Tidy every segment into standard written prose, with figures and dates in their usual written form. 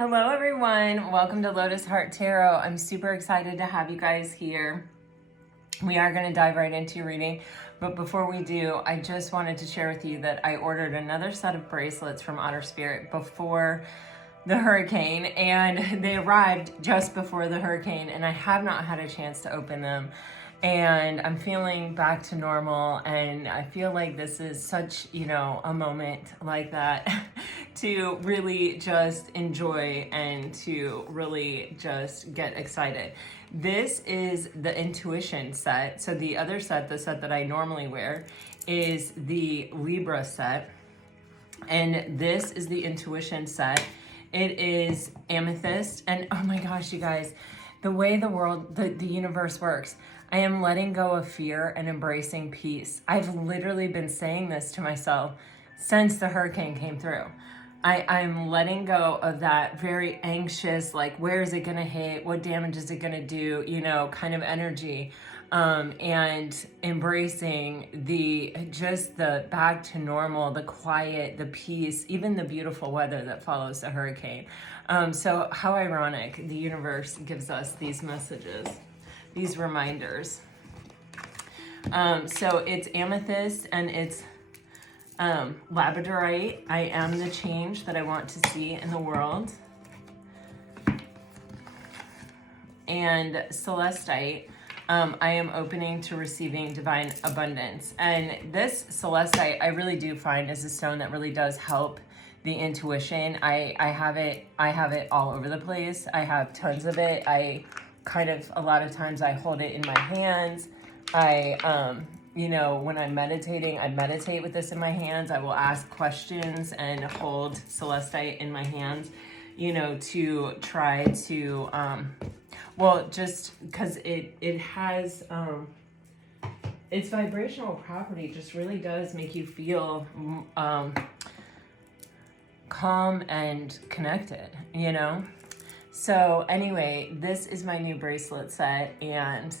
Hello everyone, welcome to Lotus Heart Tarot. I'm super excited to have you guys here. We are going to dive right into your reading, but before we do, I just wanted to share with you that I ordered another set of bracelets from Otter Spirit before the hurricane, and they arrived just before the hurricane, and I have not had a chance to open them. And I'm feeling back to normal, and I feel like this is such, a moment like that to really just enjoy and to really just get excited. This is the intuition set. So the other set, the set that I normally wear, is the Libra set. And this is the intuition set. It is amethyst. And oh my gosh, you guys, the way the world, the universe works, I am letting go of fear and embracing peace. I've literally been saying this to myself since the hurricane came through. I'm letting go of that very anxious, like, where is it gonna hit? What damage is it gonna do? Kind of energy. And embracing the back to normal, the quiet, the peace, even the beautiful weather that follows the hurricane. So how ironic, the universe gives us these messages, these reminders. So it's amethyst and it's labradorite. I am the change that I want to see in the world. And celestite. I am opening to receiving divine abundance. And this celestite, I really do find is a stone that really does help the intuition. I have it all over the place. I have tons of it. A lot of times I hold it in my hands. When I'm meditating, I meditate with this in my hands. I will ask questions and hold celestite in my hands, to try to, just because it has, its vibrational property just really does make you feel calm and connected, So anyway, this is my new bracelet set, and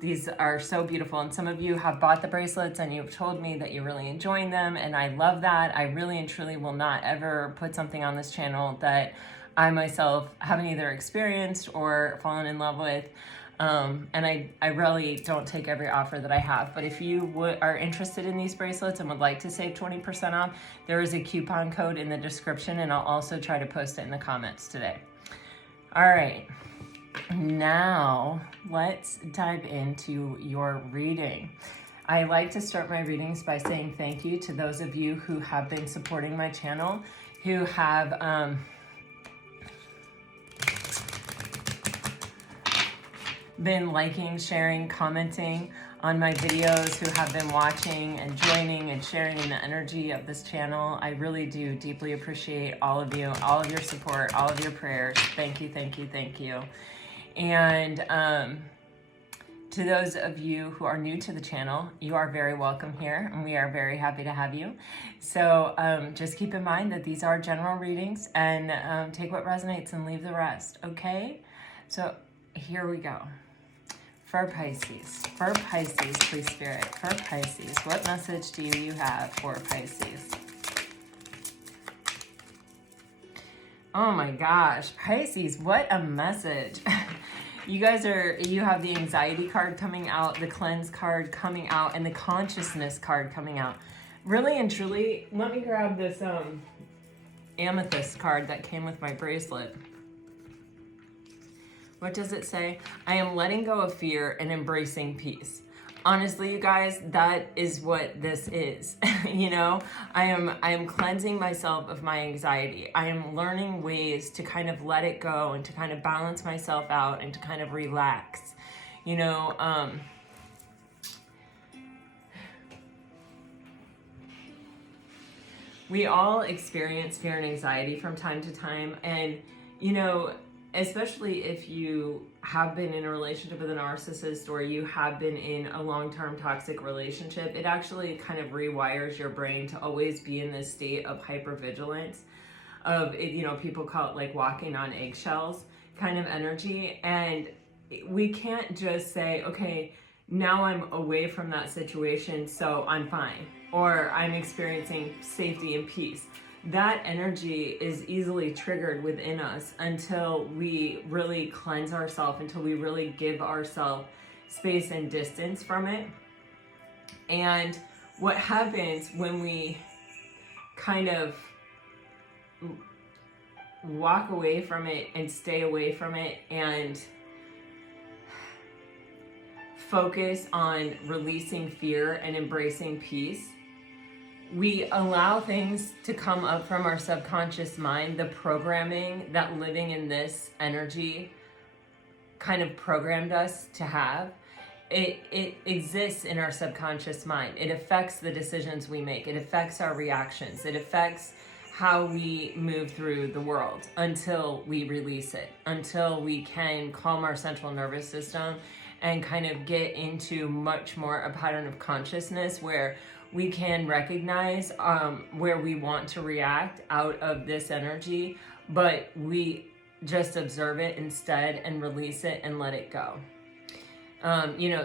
these are so beautiful. And some of you have bought the bracelets and you've told me that you're really enjoying them, and I love that. I really and truly will not ever put something on this channel that I myself haven't either experienced or fallen in love with. And I really don't take every offer that I have. But if you are interested in these bracelets and would like to save 20% off, there is a coupon code in the description, and I'll also try to post it in the comments today. All right, now let's dive into your reading. I like to start my readings by saying thank you to those of you who have been supporting my channel, who have been liking, sharing, commenting on my videos, who have been watching and joining and sharing in the energy of this channel. I really do deeply appreciate all of you, all of your support, all of your prayers. Thank you, thank you, thank you. And to those of you who are new to the channel, you are very welcome here, and we are very happy to have you. So just keep in mind that these are general readings, and take what resonates and leave the rest, okay? So here we go. For Pisces, please, Spirit, for Pisces, what message do you have for Pisces? Oh my gosh, Pisces, what a message. You have the anxiety card coming out, the cleanse card coming out, and the consciousness card coming out. Really and truly, let me grab this amethyst card that came with my bracelet. What does it say? I am letting go of fear and embracing peace. Honestly, you guys, that is what this is. I am cleansing myself of my anxiety. I am learning ways to kind of let it go and to kind of balance myself out and to kind of relax. We all experience fear and anxiety from time to time, and especially if you have been in a relationship with a narcissist, or you have been in a long-term toxic relationship, it actually kind of rewires your brain to always be in this state of hypervigilance, of, people call it like walking on eggshells kind of energy. And we can't just say, okay, now I'm away from that situation, so I'm fine, or I'm experiencing safety and peace. that energy is easily triggered within us until we really cleanse ourselves, until we really give ourselves space and distance from it. And what happens when we kind of walk away from it and stay away from it and focus on releasing fear and embracing peace, we allow things to come up from our subconscious mind, the programming that living in this energy kind of programmed us to have. It exists in our subconscious mind. It affects the decisions we make. It affects our reactions. It affects how we move through the world until we release it, until we can calm our central nervous system and kind of get into much more a pattern of consciousness where we can recognize where we want to react out of this energy, but we just observe it instead and release it and let it go.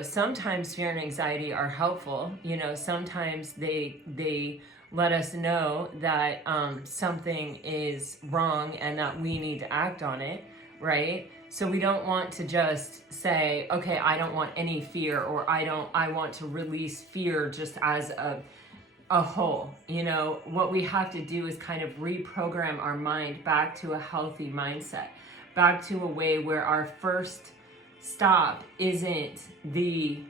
Sometimes fear and anxiety are helpful. Sometimes they let us know that something is wrong and that we need to act on it, right? So we don't want to just say, okay, I don't want any fear, or I want to release fear just as a whole. What we have to do is kind of reprogram our mind back to a healthy mindset, back to a way where our first stop isn't the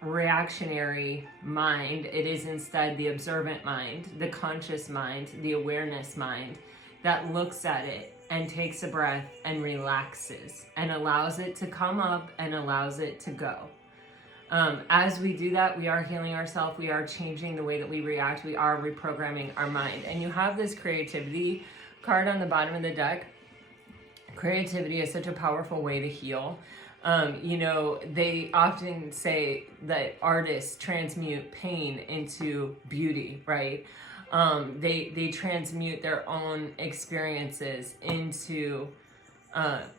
reactionary mind. It is instead the observant mind, the conscious mind, the awareness mind that looks at it and takes a breath and relaxes and allows it to come up and allows it to go. As we do that, we are healing ourselves. We are changing the way that we react. We are reprogramming our mind. And you have this creativity card on the bottom of the deck. Creativity is such a powerful way to heal. They often say that artists transmute pain into beauty, right? They transmute their own experiences into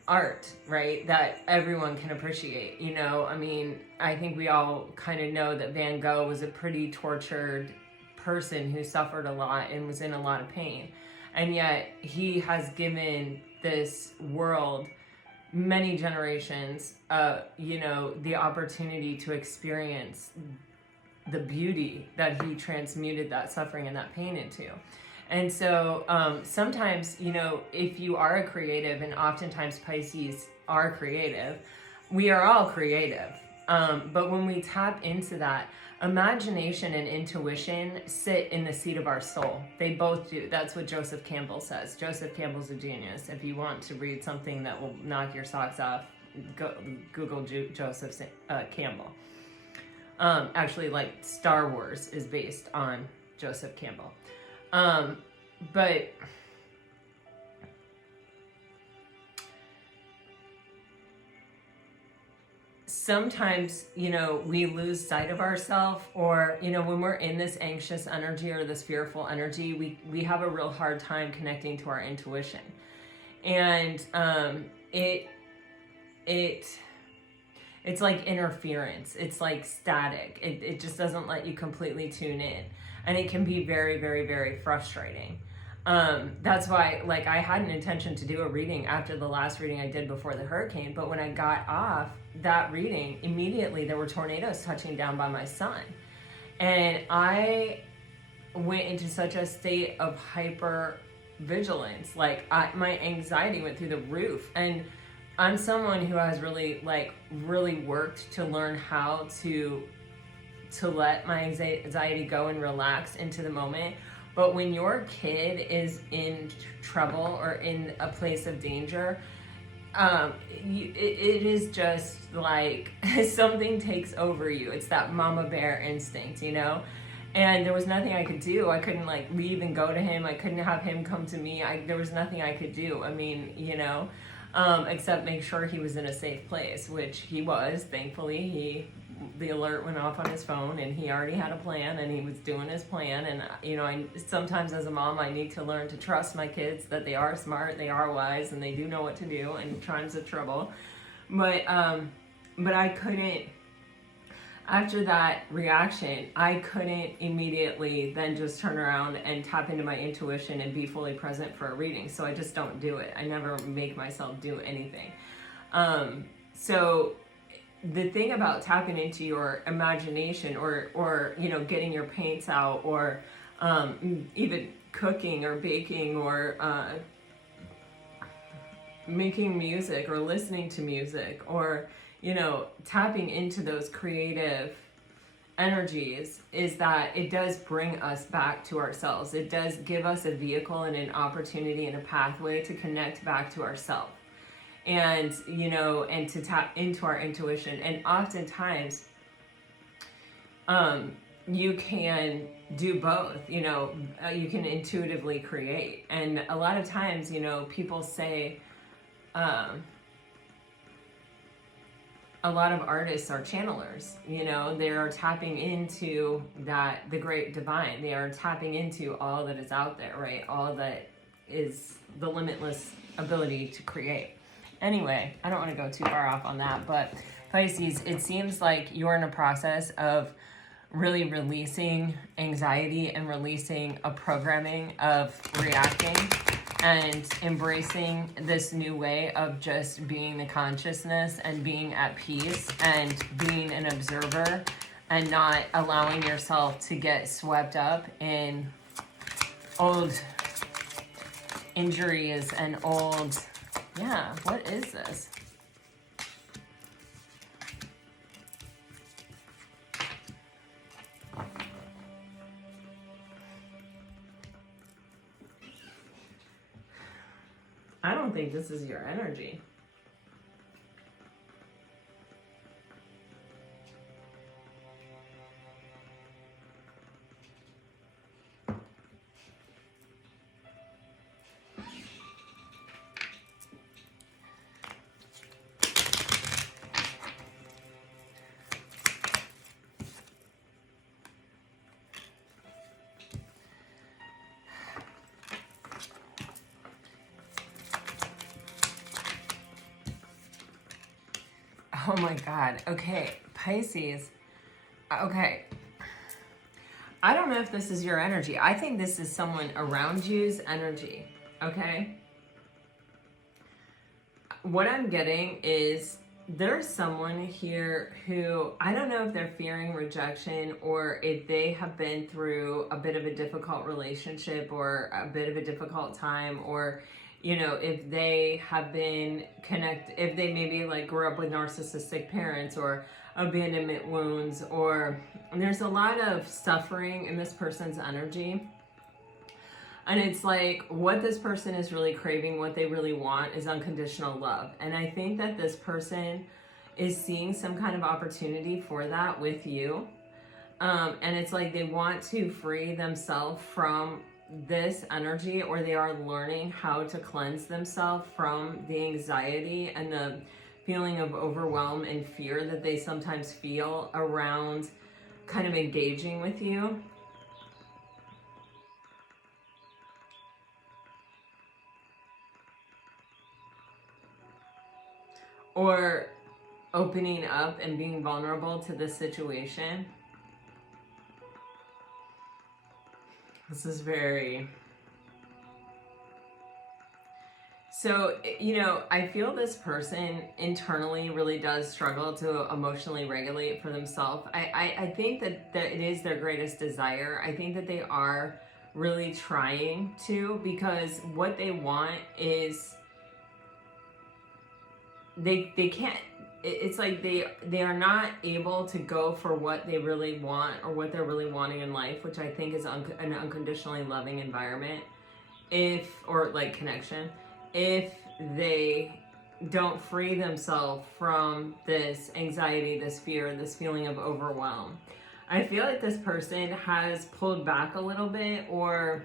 art, right? That everyone can appreciate. I think we all kind of know that Van Gogh was a pretty tortured person who suffered a lot and was in a lot of pain. And yet he has given this world many generations, the opportunity to experience the beauty that he transmuted that suffering and that pain into. And so sometimes, if you are a creative, and oftentimes Pisces are creative, we are all creative. But when we tap into that, imagination and intuition sit in the seat of our soul. They both do. That's what Joseph Campbell says. Joseph Campbell's a genius. If you want to read something that will knock your socks off, Google Joseph Campbell. Actually, like Star Wars is based on Joseph Campbell. But sometimes, we lose sight of ourselves, or, when we're in this anxious energy or this fearful energy, we have a real hard time connecting to our intuition. And it's like interference. It's like static. It just doesn't let you completely tune in. And it can be very, very, very frustrating. That's why, I had an intention to do a reading after the last reading I did before the hurricane, but when I got off that reading, immediately there were tornadoes touching down by my son. And I went into such a state of hyper vigilance. My anxiety went through the roof. And I'm someone who has really worked to learn how to let my anxiety go and relax into the moment. But when your kid is in trouble or in a place of danger, it is just like something takes over you. It's that mama bear instinct, And there was nothing I could do. I couldn't leave and go to him. I couldn't have him come to me. There was nothing I could do. Except make sure he was in a safe place, which he was. Thankfully, the alert went off on his phone, and he already had a plan, and he was doing his plan. And sometimes as a mom, I need to learn to trust my kids, that they are smart, they are wise, and they do know what to do in times of trouble. But I after that reaction, I couldn't immediately then just turn around and tap into my intuition and be fully present for a reading. So I just don't do it. I never make myself do anything. So the thing about tapping into your imagination, or you know, getting your paints out, or even cooking or baking, or making music or listening to music, or you know, tapping into those creative energies, is that it does bring us back to ourselves. It does give us a vehicle and an opportunity and a pathway to connect back to ourselves, and you know, and to tap into our intuition. And oftentimes you can do both. You know, you can intuitively create, and a lot of times, you know, people say a lot of artists are channelers. You know, they are tapping into that, the great divine. They are tapping into all that is out there, right? All that is the limitless ability to create. Anyway, I don't want to go too far off on that, but Pisces, it seems like you're in a process of really releasing anxiety and releasing a programming of reacting, and embracing this new way of just being the consciousness and being at peace and being an observer, and not allowing yourself to get swept up in old injuries and old, yeah, what is this? I don't think this is your energy. Oh my God. Okay, Pisces. Okay. I don't know if this is your energy. I think this is someone around you's energy. Okay? What I'm getting is there's someone here who, I don't know if they're fearing rejection, or if they have been through a bit of a difficult relationship or a bit of a difficult time, or you know, if they have been if they maybe like grew up with narcissistic parents, or abandonment wounds, or there's a lot of suffering in this person's energy. And it's like, what this person is really craving, what they really want, is unconditional love. And I think that this person is seeing some kind of opportunity for that with you. And it's like they want to free themselves from this energy, or they are learning how to cleanse themselves from the anxiety and the feeling of overwhelm and fear that they sometimes feel around kind of engaging with you. Or opening up and being vulnerable to this situation. This is very... So, you know, I feel this person internally really does struggle to emotionally regulate for themselves. I think that it is their greatest desire. I think that they are really trying to, because what they want is... They can't, it's like they are not able to go for what they really want, or what they're really wanting in life, which I think is an unconditionally loving environment, or like connection, if they don't free themselves from this anxiety, this fear, this feeling of overwhelm. I feel like this person has pulled back a little bit, or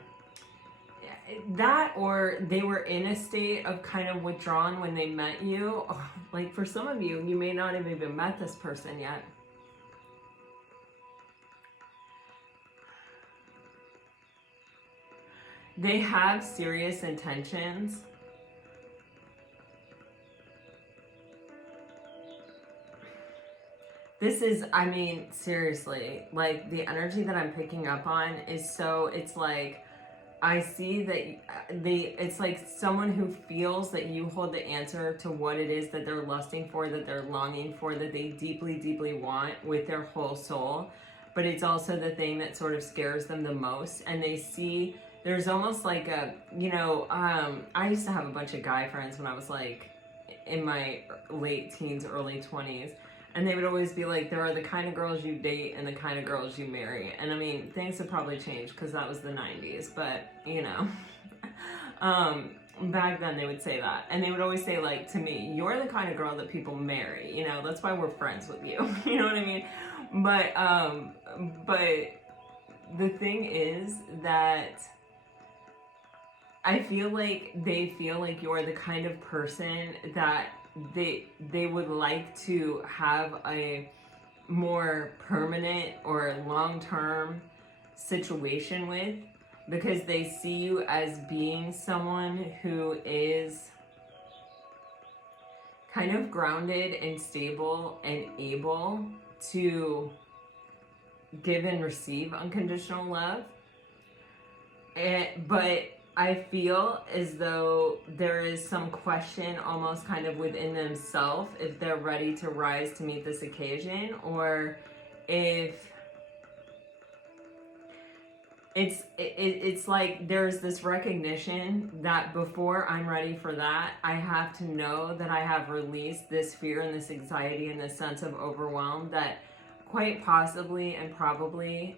they were in a state of kind of withdrawn when they met you. Like for some of you, you may not have even met this person yet. They have serious intentions. this is, I mean, seriously, like the energy that I'm picking up on is so, it's like, I see that it's like someone who feels that you hold the answer to what it is that they're lusting for, that they're longing for, that they deeply, deeply want with their whole soul. But it's also the thing that sort of scares them the most. And they see, there's almost like a, you know, I used to have a bunch of guy friends when I was like in my late teens, early 20s. And they would always be like, there are the kind of girls you date and the kind of girls you marry. And I mean, things have probably changed because that was the 90s, but you know, back then they would say that. And they would always say like, to me, you're the kind of girl that people marry, you know, that's why we're friends with you. You know what I mean? But the thing is that I feel like they feel like you're the kind of person that they would like to have a more permanent or long-term situation with, because they see you as being someone who is kind of grounded and stable and able to give and receive unconditional love. But I feel as though there is some question almost kind of within themselves if they're ready to rise to meet this occasion, or if it's like there's this recognition that before I'm ready for that, I have to know that I have released this fear and this anxiety and this sense of overwhelm that quite possibly and probably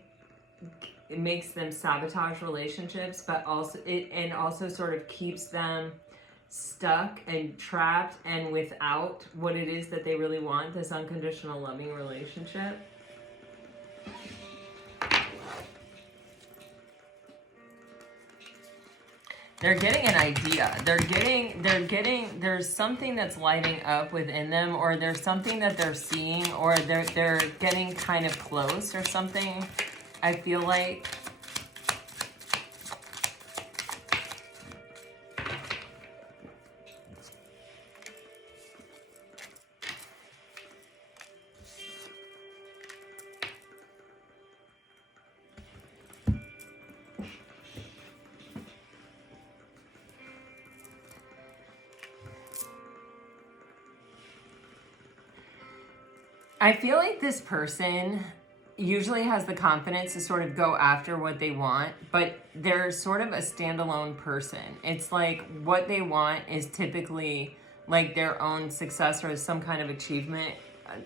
it makes them sabotage relationships, but also sort of keeps them stuck and trapped and without what it is that they really want, this unconditional loving relationship. They're getting an idea. There's something that's lighting up within them, or there's something that they're seeing, or they're getting kind of close or something. I feel like this person usually has the confidence to sort of go after what they want, but they're sort of a standalone person. It's like what they want is typically like their own success or some kind of achievement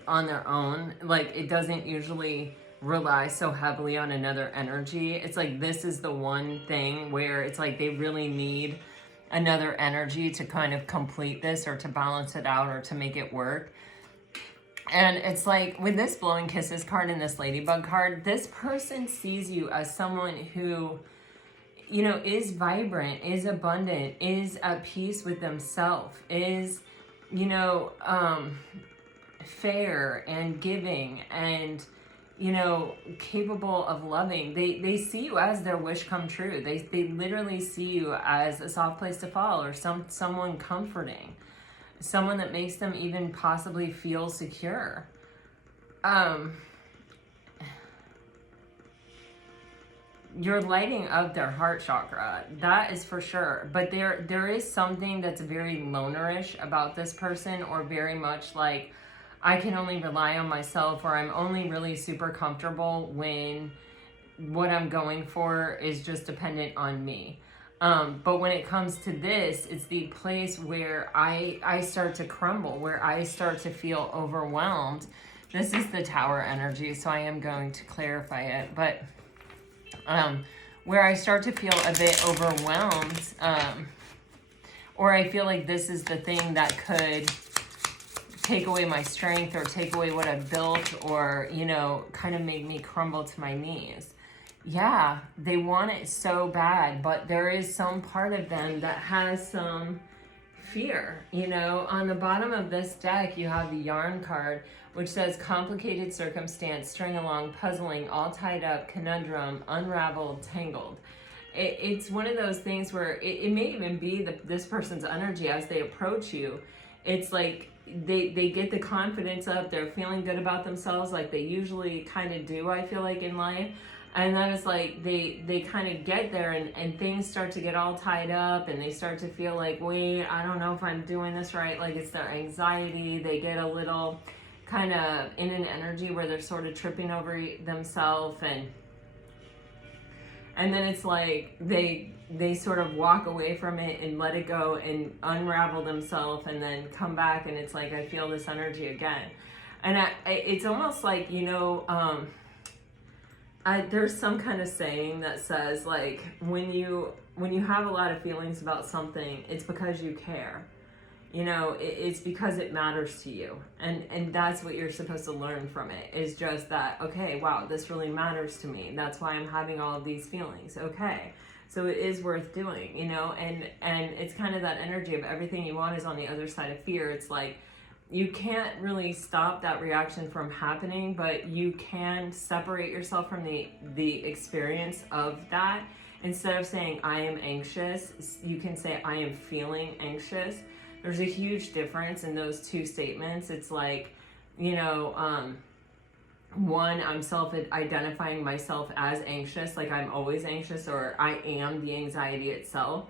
on their own. Like it doesn't usually rely so heavily on another energy. It's like this is the one thing where it's like they really need another energy to kind of complete this or to balance it out or to make it work. And it's like with this blowing kisses card and this ladybug card, this person sees you as someone who, you know, is vibrant, is abundant, is at peace with themselves, is, you know, fair and giving and, you know, capable of loving. They see you as their wish come true. They literally see you as a soft place to fall or someone comforting. Someone that makes them even possibly feel secure. You're lighting up their heart chakra, that is for sure. But there is something that's very lonerish about this person, or very much like, I can only rely on myself, or I'm only really super comfortable when what I'm going for is just dependent on me. But when it comes to this, it's the place where I start to crumble, where I start to feel overwhelmed. This is the Tower energy, so I am going to clarify it. But where I start to feel a bit overwhelmed, or I feel like this is the thing that could take away my strength or take away what I've built, or, you know, kind of make me crumble to my knees. Yeah, they want it so bad, but there is some part of them that has some fear. You know, on the bottom of this deck, you have the Yarn card, which says complicated circumstance, string along, puzzling, all tied up, conundrum, unraveled, tangled. It's one of those things where it may even be this person's energy as they approach you. it's like they get the confidence up, they're feeling good about themselves like they usually kind of do, I feel like, in life. And then it's like they kind of get there, and things start to get all tied up, and they start to feel like, wait, I don't know if I'm doing this right. Like, it's their anxiety. They get a little kind of in an energy where they're sort of tripping over themselves, and then it's like they sort of walk away from it and let it go and unravel themselves, and then come back, and it's like, I feel this energy again. And it's almost like, you know, there's some kind of saying that says, like, when you have a lot of feelings about something, it's because you care. You know, it's because it matters to you. And that's what you're supposed to learn from it, is just that, okay, wow, this really matters to me. That's why I'm having all of these feelings. Okay, so it is worth doing, you know? And it's kind of that energy of everything you want is on the other side of fear. It's like, you can't really stop that reaction from happening, but you can separate yourself from the experience of that. Instead of saying, I am anxious, you can say, I am feeling anxious. There's a huge difference in those two statements. It's like, you know, one, I'm self-identifying myself as anxious, like I'm always anxious, or I am the anxiety itself.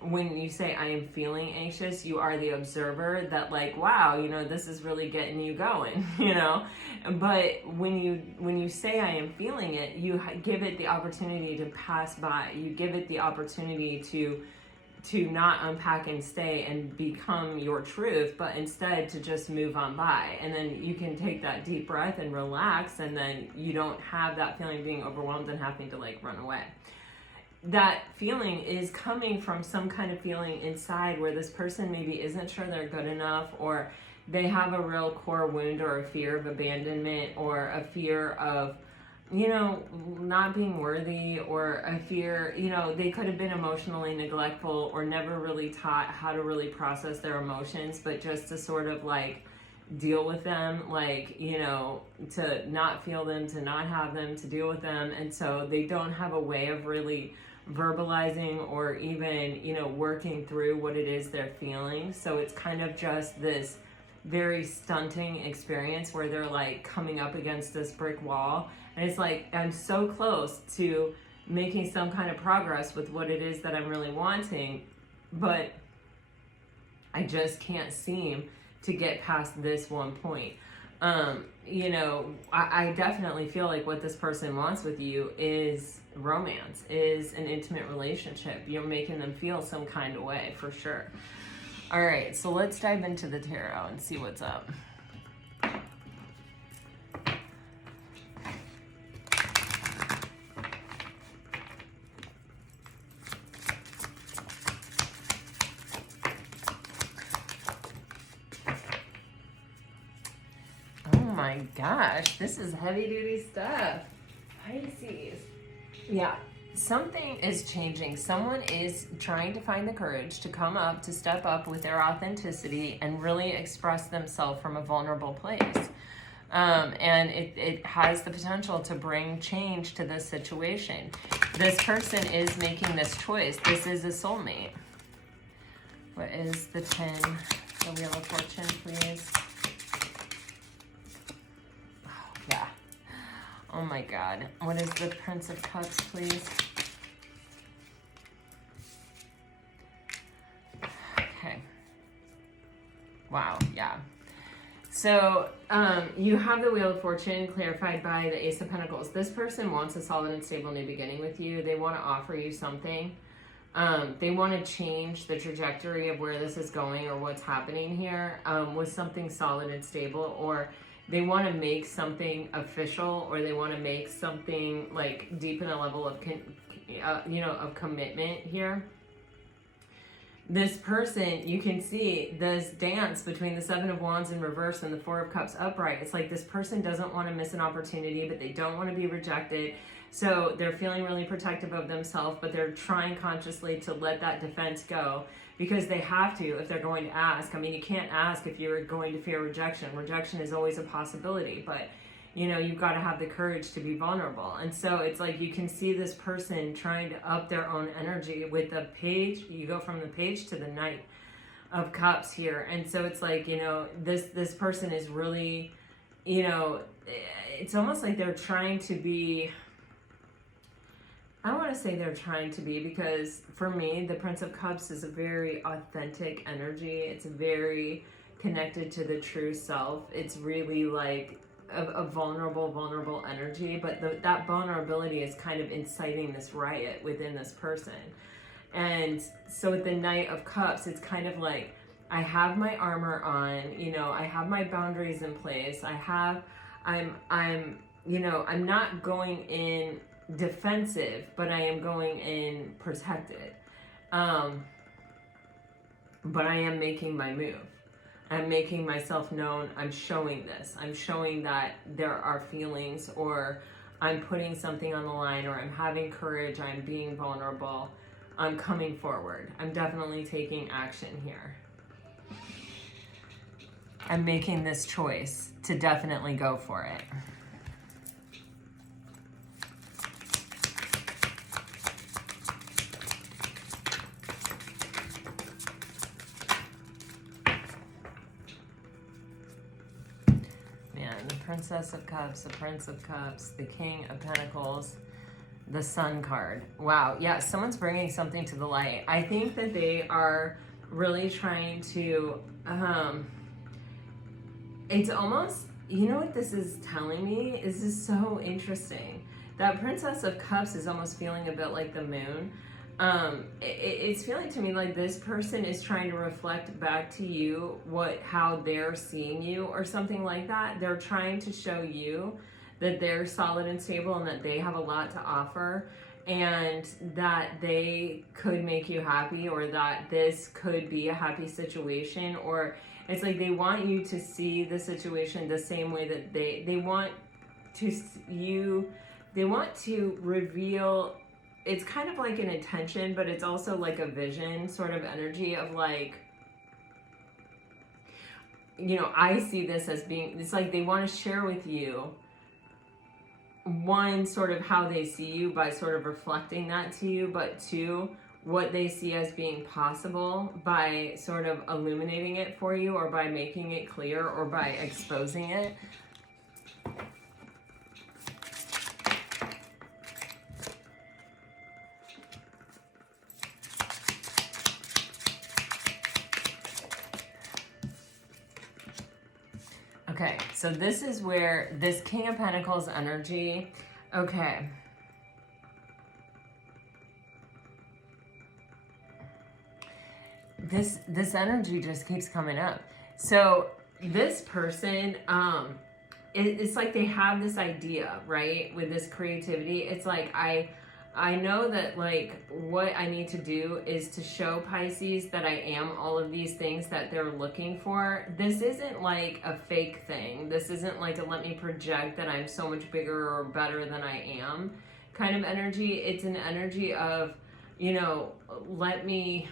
When you say I am feeling anxious, you are the observer that, like, wow, you know, this is really getting you going, you know. But when you say I am feeling it, you give it the opportunity to pass by. You give it the opportunity to not unpack and stay and become your truth, but instead to just move on by. And then you can take that deep breath and relax, and then you don't have that feeling being overwhelmed and having to, like, run away. That feeling is coming from some kind of feeling inside where this person maybe isn't sure they're good enough, or they have a real core wound, or a fear of abandonment, or a fear of, you know, not being worthy, or a fear, you know, they could have been emotionally neglectful or never really taught how to really process their emotions, but just to sort of like deal with them, like, you know, to not feel them, to not have them, to deal with them. And so they don't have a way of really verbalizing or even, you know, working through what it is they're feeling. So it's kind of just this very stunting experience where they're like coming up against this brick wall, and it's like, I'm so close to making some kind of progress with what it is that I'm really wanting, but I just can't seem to get past this one point. You know, I definitely feel like what this person wants with you is romance, is an intimate relationship. You're making them feel some kind of way, for sure. All right, so let's dive into the tarot and see what's up. Oh my gosh, this is heavy duty stuff. Pisces. Yeah. Something is changing. Someone is trying to find the courage to come up, to step up with their authenticity and really express themselves from a vulnerable place. And it has the potential to bring change to this situation. This person is making this choice. This is a soulmate. What is the 10, the Wheel of Fortune, please? Oh, yeah. Oh my God. What is the Prince of Cups, please? Okay. Wow, yeah. So you have the Wheel of Fortune clarified by the Ace of Pentacles. This person wants a solid and stable new beginning with you. They want to offer you something. They want to change the trajectory of where this is going or what's happening here with something solid and stable, or they want to make something official, or they want to make something like deep in a level of, you know, of commitment here. This person, you can see this dance between the Seven of Wands in reverse and the Four of Cups upright. It's like this person doesn't want to miss an opportunity, but they don't want to be rejected. So they're feeling really protective of themselves, but they're trying consciously to let that defense go, because they have to if they're going to ask. I mean, you can't ask if you're going to fear rejection. Rejection is always a possibility, but you know, you've got to have the courage to be vulnerable. And so it's like you can see this person trying to up their own energy with the Page. You go from the Page to the Knight. of Cups here. And so it's like, you know, this person is really, you know, it's almost like they're trying to be, I don't want to say they're trying to be, because for me, the Prince of Cups is a very authentic energy. It's very connected to the true self. It's really like a vulnerable energy, but that vulnerability is kind of inciting this riot within this person. And so with the Knight of Cups, it's kind of like, I have my armor on, you know, I have my boundaries in place. I'm, you know, I'm not going in defensive, but I am going in protected. But I am making my move. I'm making myself known. I'm showing this. I'm showing that there are feelings, or I'm putting something on the line, or I'm having courage. I'm being vulnerable. I'm coming forward. I'm definitely taking action here. I'm making this choice to definitely go for it. The Princess of Cups, the Prince of Cups, the King of Pentacles, the Sun card. Wow, yeah, someone's bringing something to the light. I think that they are really trying to, it's almost, you know what this is telling me? This is so interesting. That Princess of Cups is almost feeling a bit like the moon. It's feeling to me like this person is trying to reflect back to you how they're seeing you, or something like that. They're trying to show you that they're solid and stable, and that they have a lot to offer, and that they could make you happy, or that this could be a happy situation. Or it's like they want you to see the situation the same way that they want to reveal. It's kind of like an intention, but it's also like a vision sort of energy of like, you know, I see this as being, it's like they want to share with you, one, sort of how they see you by sort of reflecting that to you, but two, what they see as being possible by sort of illuminating it for you, or by making it clear, or by exposing it. Okay, so this is where this King of Pentacles energy, okay. This energy just keeps coming up. So this person, it's like they have this idea, right? With this creativity, it's like I know that like what I need to do is to show Pisces that I am all of these things that they're looking for. This isn't like a fake thing. This isn't like a let me project that I'm so much bigger or better than I am kind of energy. It's an energy of, you know, let me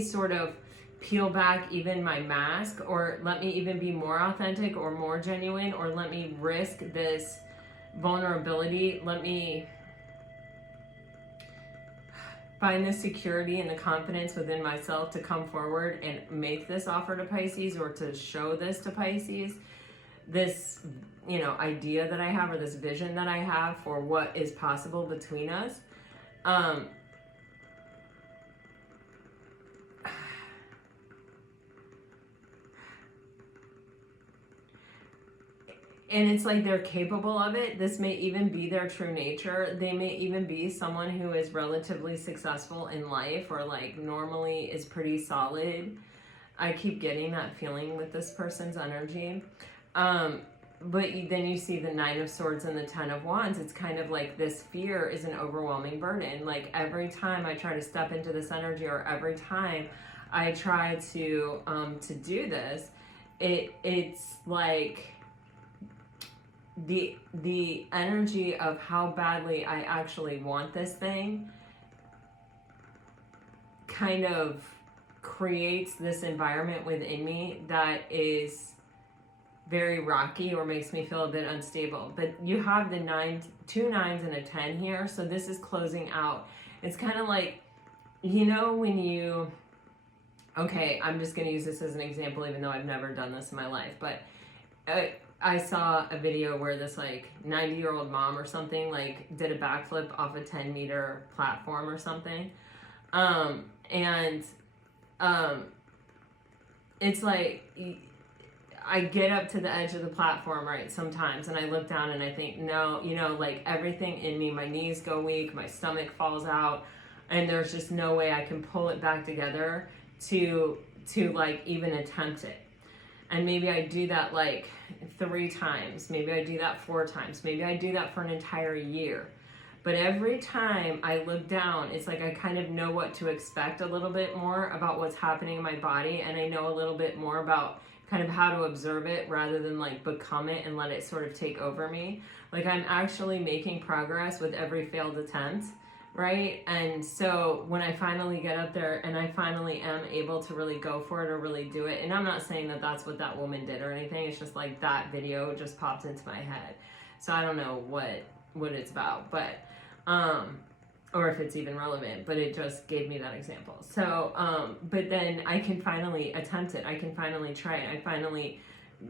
sort of peel back even my mask, or let me even be more authentic or more genuine, or let me risk this vulnerability. Let me find the security and the confidence within myself to come forward and make this offer to Pisces, or to show this to Pisces. This, you know, idea that I have, or this vision that I have for what is possible between us. And it's like they're capable of it. This may even be their true nature. They may even be someone who is relatively successful in life, or like normally is pretty solid. I keep getting that feeling with this person's energy. But then you see the Nine of Swords and the Ten of Wands. It's kind of like this fear is an overwhelming burden. Like every time I try to step into this energy, or every time I try to do this, it's like the energy of how badly I actually want this thing kind of creates this environment within me that is very rocky, or makes me feel a bit unstable. But you have the 2 9s and a 10 here, so this is closing out. It's kind of like, you know, when you okay, I'm just going to use this as an example, even though I've never done this in my life. But I saw a video where this like 90-year-old mom or something like did a backflip off a 10-meter platform or something. It's like, I get up to the edge of the platform, right, sometimes, and I look down and I think, no, you know, like everything in me, my knees go weak, my stomach falls out, and there's just no way I can pull it back together to like even attempt it. And maybe I do that like 3 times, maybe I do that 4 times, maybe I do that for an entire year. But every time I look down, it's like I kind of know what to expect a little bit more about what's happening in my body, and I know a little bit more about kind of how to observe it rather than like become it and let it sort of take over me. Like I'm actually making progress with every failed attempt, right? And so when I finally get up there and I finally am able to really go for it or really do it, and I'm not saying that that's what that woman did or anything, it's just like that video just popped into my head. So I don't know what it's about, but or if it's even relevant, but it just gave me that example. So, but then I can finally attempt it. I can finally try it. I finally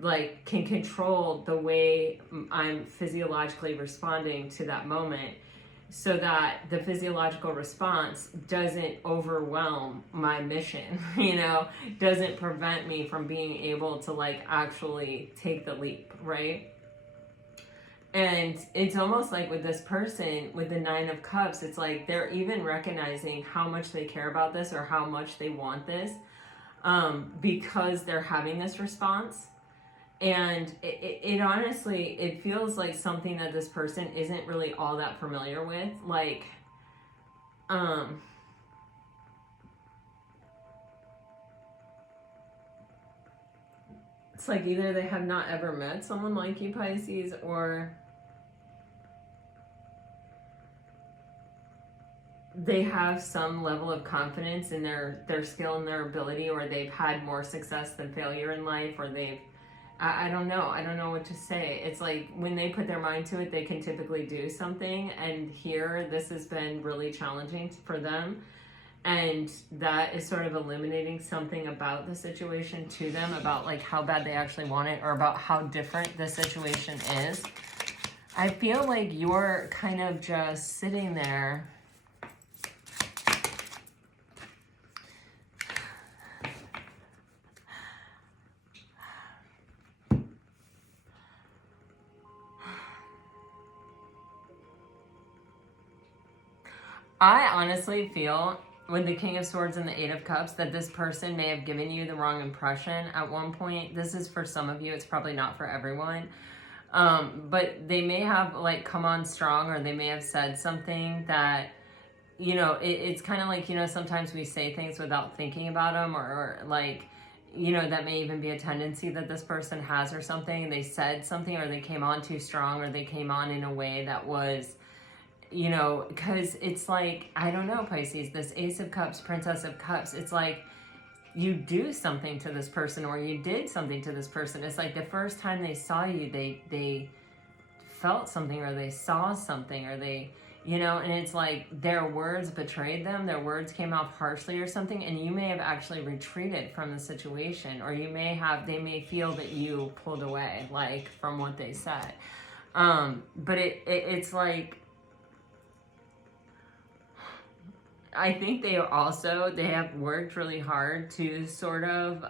like can control the way I'm physiologically responding to that moment, so that the physiological response doesn't overwhelm my mission, you know, doesn't prevent me from being able to like actually take the leap, right? And it's almost like with this person with the 9 of Cups, it's like they're even recognizing how much they care about this or how much they want this, because they're having this response. And it honestly, it feels like something that this person isn't really all that familiar with. Like, it's like either they have not ever met someone like you, Pisces, or they have some level of confidence in their skill and their ability, or they've had more success than failure in life, or I don't know what to say. It's like when they put their mind to it, they can typically do something, and here this has been really challenging for them, and that is sort of eliminating something about the situation to them, about like how bad they actually want it, or about how different the situation is. I feel like you're kind of just sitting there I honestly feel with the King of Swords and the 8 of Cups that this person may have given you the wrong impression at one point. This is for some of you. It's probably not for everyone. But they may have like come on strong, or they may have said something that, you know, it's kind of like, you know, sometimes we say things without thinking about them, or like, you know, that may even be a tendency that this person has or something. They said something, or they came on too strong, or they came on in a way that was, you know, because it's like, I don't know, Pisces, this Ace of Cups, Princess of Cups, it's like you do something to this person, or you did something to this person. It's like the first time they saw you, they felt something, or they saw something, or they, you know, and it's like their words betrayed them, their words came off harshly or something, and you may have actually retreated from the situation, or they may feel that you pulled away, like, from what they said. But it's like, I think they have worked really hard to sort of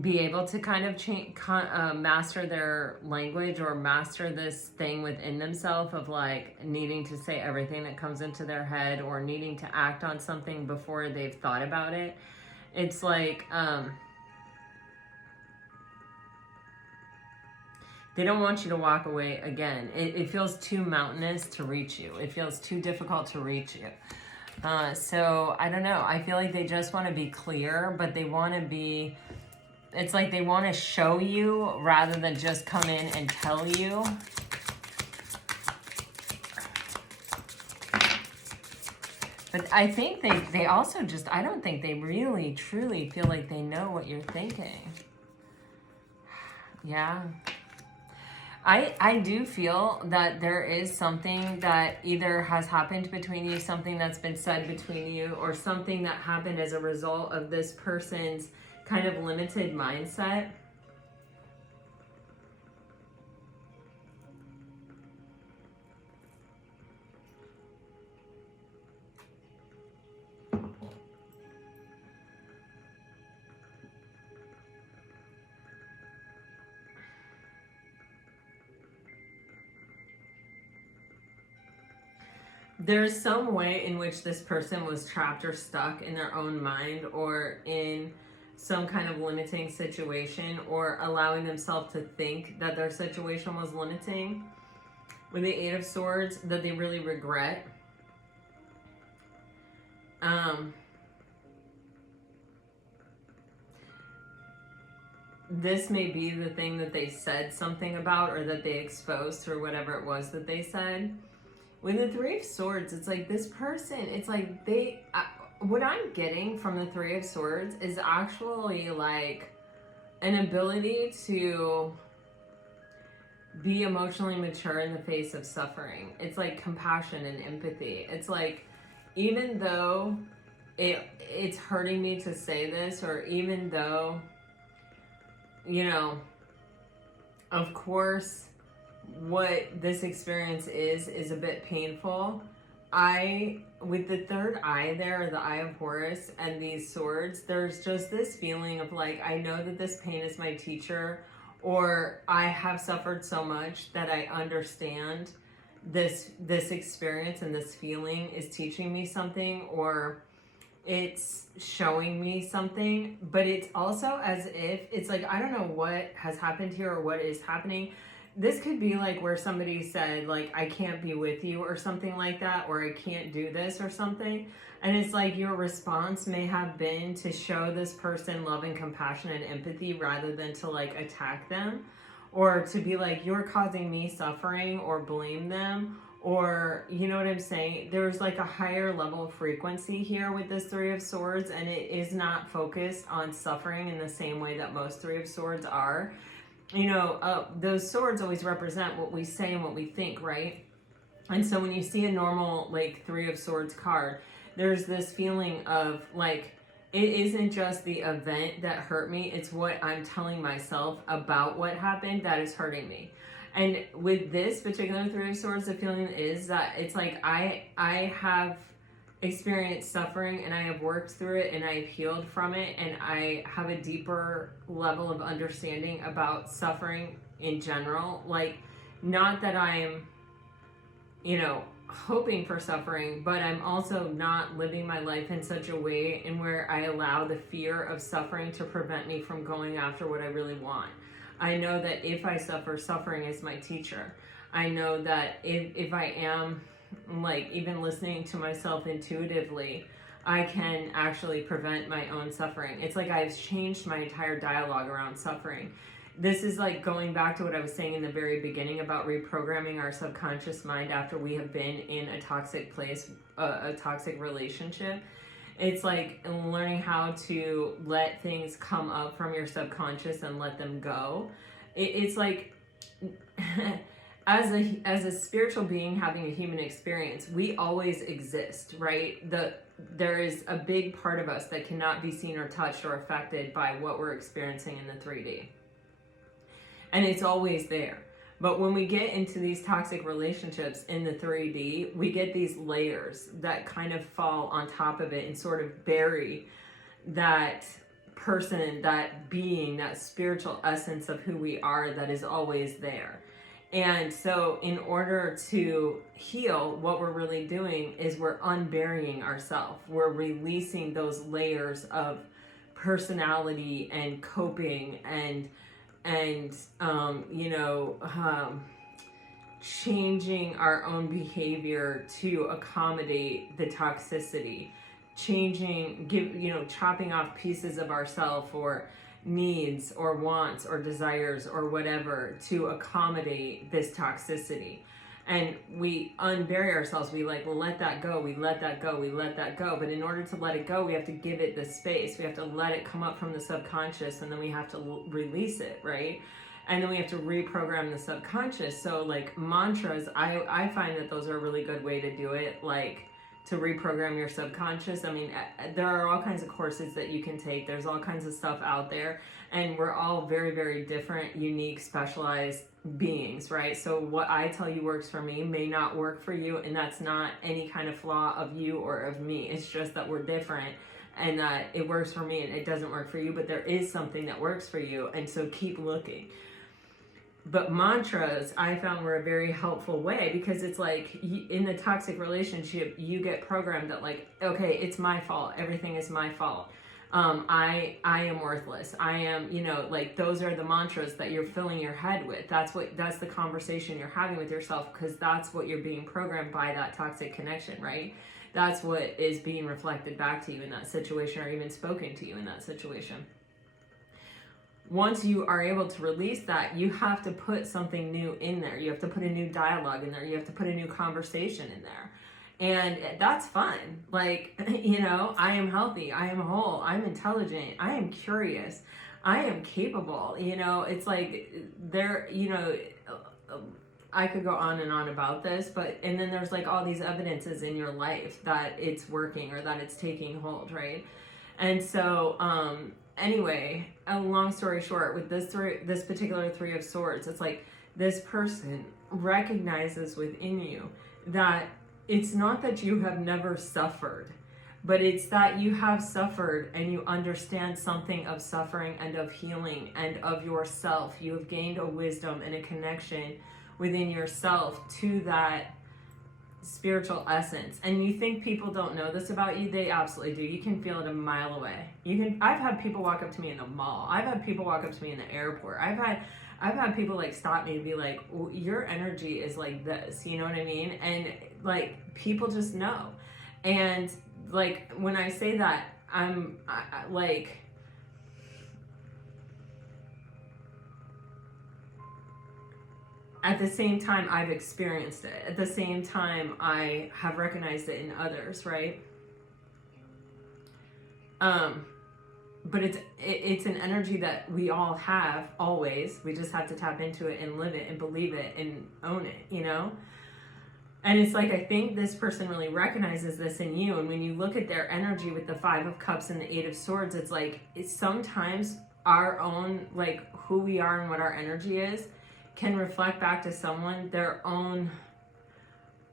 be able to kind of master their language, or master this thing within themselves of like needing to say everything that comes into their head, or needing to act on something before they've thought about it. It's like they don't want you to walk away again. It feels too mountainous to reach you. It feels too difficult to reach you. So I don't know. I feel like they just want to be clear, but they want to be, it's like they want to show you rather than just come in and tell you. But I think they also just, I don't think they really truly feel like they know what you're thinking. Yeah. I do feel that there is something that either has happened between you, something that's been said between you, or something that happened as a result of this person's kind of limited mindset. There's some way in which this person was trapped or stuck in their own mind, or in some kind of limiting situation, or allowing themselves to think that their situation was limiting with the Eight of Swords that they really regret. This may be the thing that they said something about, or that they exposed through whatever it was that they said. With the Three of Swords, it's like this person, it's like what I'm getting from the Three of Swords is actually like an ability to be emotionally mature in the face of suffering. It's like compassion and empathy. It's like, even though it's hurting me to say this, or even though, you know, of course, what this experience is a bit painful. With the third eye there, the Eye of Horus, and these swords, there's just this feeling of like, I know that this pain is my teacher, or I have suffered so much that I understand this experience, and this feeling is teaching me something, or it's showing me something. But it's also as if it's like, I don't know what has happened here or what is happening. This could be like where somebody said like, I can't be with you or something like that, or I can't do this or something. And it's like your response may have been to show this person love and compassion and empathy, rather than to like attack them, or to be like, you're causing me suffering, or blame them, or, you know what I'm saying? There's like a higher level of frequency here with this Three of Swords, and it is not focused on suffering in the same way that most Three of Swords are. You know, those swords always represent what we say and what we think, right? And so when you see a normal like Three of Swords card, there's this feeling of like, it isn't just the event that hurt me, it's what I'm telling myself about what happened that is hurting me. And with this particular Three of Swords, the feeling is that it's like, I have experienced suffering, and I have worked through it, and I have healed from it, and I have a deeper level of understanding about suffering in general. Like, not that I'm, you know, hoping for suffering, but I'm also not living my life in such a way in where I allow the fear of suffering to prevent me from going after what I really want. I know that if I suffer, suffering is my teacher. I know that if I am like even listening to myself intuitively, I can actually prevent my own suffering. It's like I've changed my entire dialogue around suffering. This is like going back to what I was saying in the very beginning about reprogramming our subconscious mind after we have been in a toxic place, a toxic relationship. It's like learning how to let things come up from your subconscious and let them go. It's like as a spiritual being having a human experience, we always exist, right? There is a big part of us that cannot be seen or touched or affected by what we're experiencing in the 3D. And it's always there. But when we get into these toxic relationships in the 3D, we get these layers that kind of fall on top of it and sort of bury that person, that being, that spiritual essence of who we are that is always there. And so in order to heal, what we're really doing is we're unburying ourselves. We're releasing those layers of personality and coping and changing our own behavior to accommodate the toxicity, chopping off pieces of ourselves or needs or wants or desires or whatever to accommodate this toxicity. And we unbury ourselves. We let that go. We let that go. We let that go. But in order to let it go, we have to give it the space. We have to let it come up from the subconscious, and then we have to release it, right? And then we have to reprogram the subconscious. So like mantras, I find that those are a really good way to do it, like to reprogram your subconscious. I mean, there are all kinds of courses that you can take. There's all kinds of stuff out there, and we're all very, very different, unique, specialized beings, right? So what I tell you works for me may not work for you, and that's not any kind of flaw of you or of me. It's just that we're different, and that it works for me and it doesn't work for you, but there is something that works for you, and so keep looking. But mantras, I found, were a very helpful way, because it's like in the toxic relationship, you get programmed that like, okay, it's my fault. Everything is my fault. I am worthless. I am, you know, like those are the mantras that you're filling your head with. That's the conversation you're having with yourself, because that's what you're being programmed by, that toxic connection, right? That's what is being reflected back to you in that situation, or even spoken to you in that situation. Once you are able to release that, you have to put something new in there. You have to put a new dialogue in there. You have to put a new conversation in there. And that's fun. Like, you know, I am healthy. I am whole. I'm intelligent. I am curious. I am capable. You know, it's like there, you know, I could go on and on about this, and then there's like all these evidences in your life that it's working or that it's taking hold, right? And so, anyway, a long story short, with this particular Three of Swords, it's like this person recognizes within you that it's not that you have never suffered, but it's that you have suffered and you understand something of suffering and of healing and of yourself. You have gained a wisdom and a connection within yourself to that spiritual essence. And you think people don't know this about you? They absolutely do. You can feel it a mile away. I've had people walk up to me in the mall. I've had people walk up to me in the airport. I've had people like stop me and be like, your energy is like this, you know what I mean? And like people just know. And like when I say that, I'm like, at the same time, I've experienced it. At the same time, I have recognized it in others, right? But it's an energy that we all have always. We just have to tap into it and live it and believe it and own it, you know? And it's like, I think this person really recognizes this in you. And when you look at their energy with the Five of Cups and the Eight of Swords, it's like, it's sometimes our own, like who we are and what our energy is, can reflect back to someone their own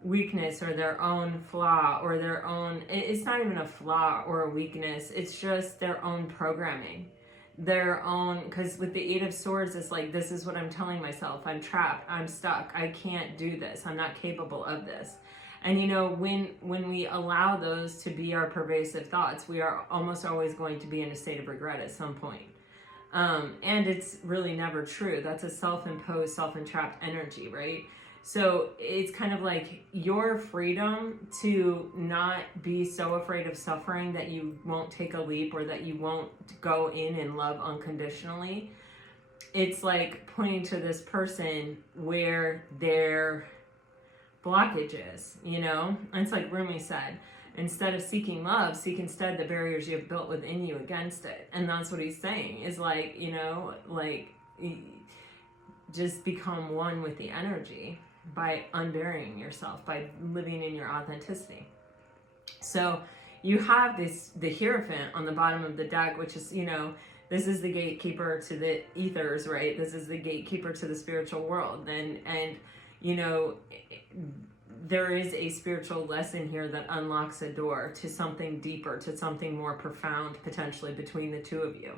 weakness or their own flaw or their own, it's not even a flaw or a weakness, it's just their own programming, their own, because with the Eight of Swords, it's like, this is what I'm telling myself, I'm trapped, I'm stuck, I can't do this, I'm not capable of this. And you know, when we allow those to be our pervasive thoughts, we are almost always going to be in a state of regret at some point. And it's really never true. That's a self-imposed, self-entrapped energy, right? So it's kind of like your freedom to not be so afraid of suffering that you won't take a leap or that you won't go in and love unconditionally. It's like pointing to this person where their blockage is, you know? And it's like Rumi said, instead of seeking love, seek instead the barriers you have built within you against it. And that's what he's saying, is like, you know, like just become one with the energy by unburying yourself, by living in your authenticity. So you have the Hierophant on the bottom of the deck, which is, you know, this is the gatekeeper to the ethers, right? This is the gatekeeper to the spiritual world. And you know, there is a spiritual lesson here that unlocks a door to something deeper, to something more profound, potentially between the two of you.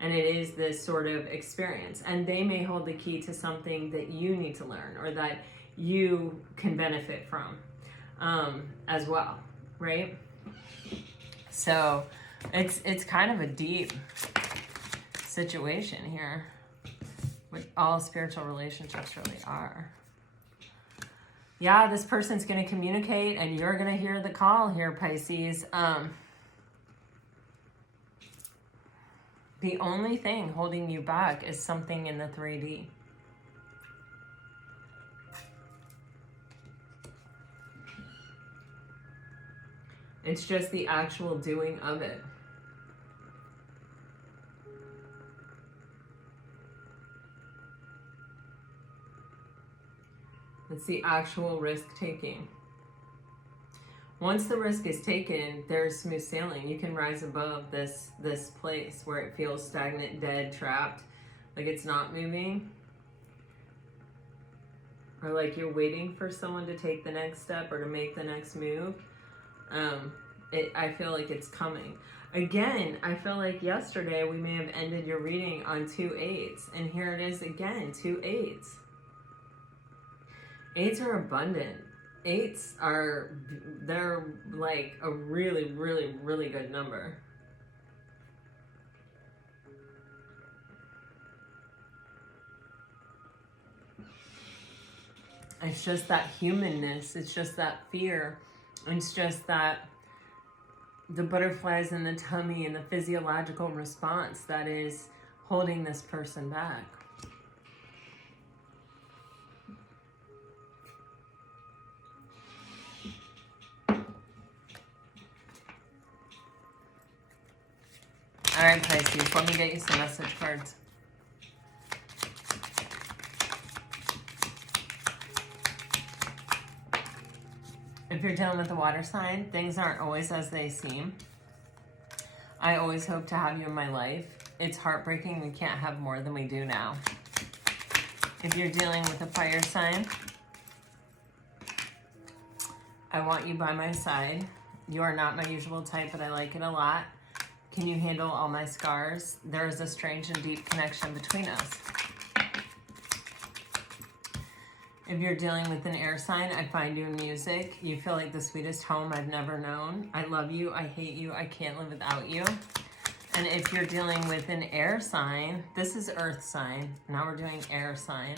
And it is this sort of experience. And they may hold the key to something that you need to learn or that you can benefit from as well, right? So it's kind of a deep situation here, what all spiritual relationships really are. Yeah, this person's going to communicate and you're going to hear the call here, Pisces. The only thing holding you back is something in the 3D. It's just the actual doing of it. It's the actual risk taking. Once the risk is taken, there's smooth sailing. You can rise above this place where it feels stagnant, dead, trapped, like it's not moving. Or like you're waiting for someone to take the next step or to make the next move. I feel like it's coming. Again, I feel like yesterday we may have ended your reading on 2 8s. And here it is again, 2 8s. 8s are abundant. 8s they're like a really, really, really good number. It's just that humanness. It's just that fear. It's just that the butterflies in the tummy and the physiological response that is holding this person back. All right, Pisces, let me get you some message cards. If you're dealing with a water sign, things aren't always as they seem. I always hope to have you in my life. It's heartbreaking we can't have more than we do now. If you're dealing with a fire sign, I want you by my side. You are not my usual type, but I like it a lot. Can you handle all my scars? There is a strange and deep connection between us. If you're dealing with an air sign, I find you in music. You feel like the sweetest home I've never known. I love you. I hate you. I can't live without you. And if you're dealing with an air sign, this is earth sign. Now we're doing air sign.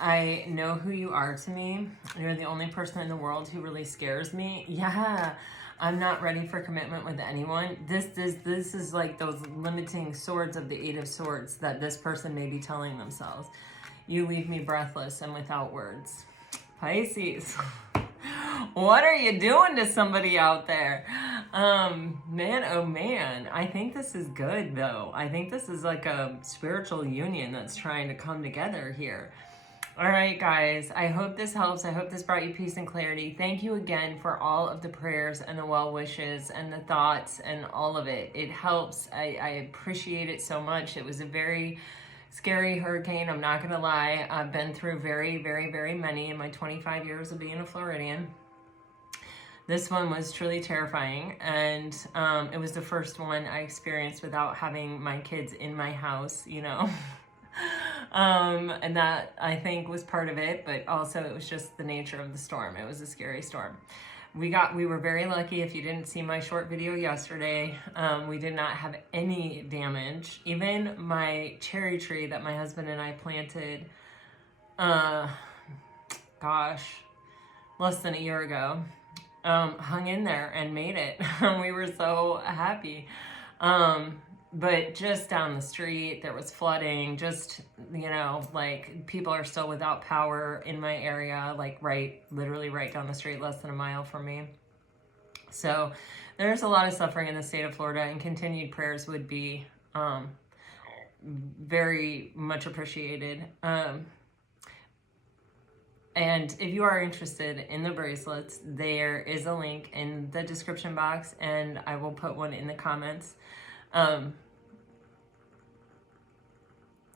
I know who you are to me. You're the only person in the world who really scares me. Yeah, I'm not ready for commitment with anyone. This is like those limiting swords of the 8 of Swords that this person may be telling themselves. You leave me breathless and without words. Pisces, what are you doing to somebody out there? Man, oh man, I think this is good though. I think this is like a spiritual union that's trying to come together here. All right, guys, I hope this helps. I hope this brought you peace and clarity. Thank you again for all of the prayers and the well wishes and the thoughts and all of it. It helps. I appreciate it so much. It was a very scary hurricane, I'm not gonna lie. I've been through very, very, very many in my 25 years of being a Floridian. This one was truly terrifying, and it was the first one I experienced without having my kids in my house, you know. And that, I think, was part of it, but also it was just the nature of the storm. It was a scary storm. We were very lucky. If you didn't see my short video yesterday, we did not have any damage. Even my cherry tree that my husband and I planted, gosh, less than a year ago, hung in there and made it. We were so happy. But just down the street, there was flooding, just, you know, like people are still without power in my area, like literally right down the street, less than a mile from me. So there's a lot of suffering in the state of Florida, and continued prayers would be very much appreciated. And if you are interested in the bracelets, there is a link in the description box, and I will put one in the comments.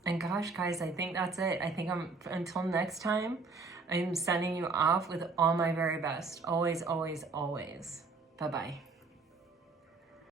And gosh, guys, I think that's it. I think until next time, I'm sending you off with all my very best. Always, always, always. Bye-bye.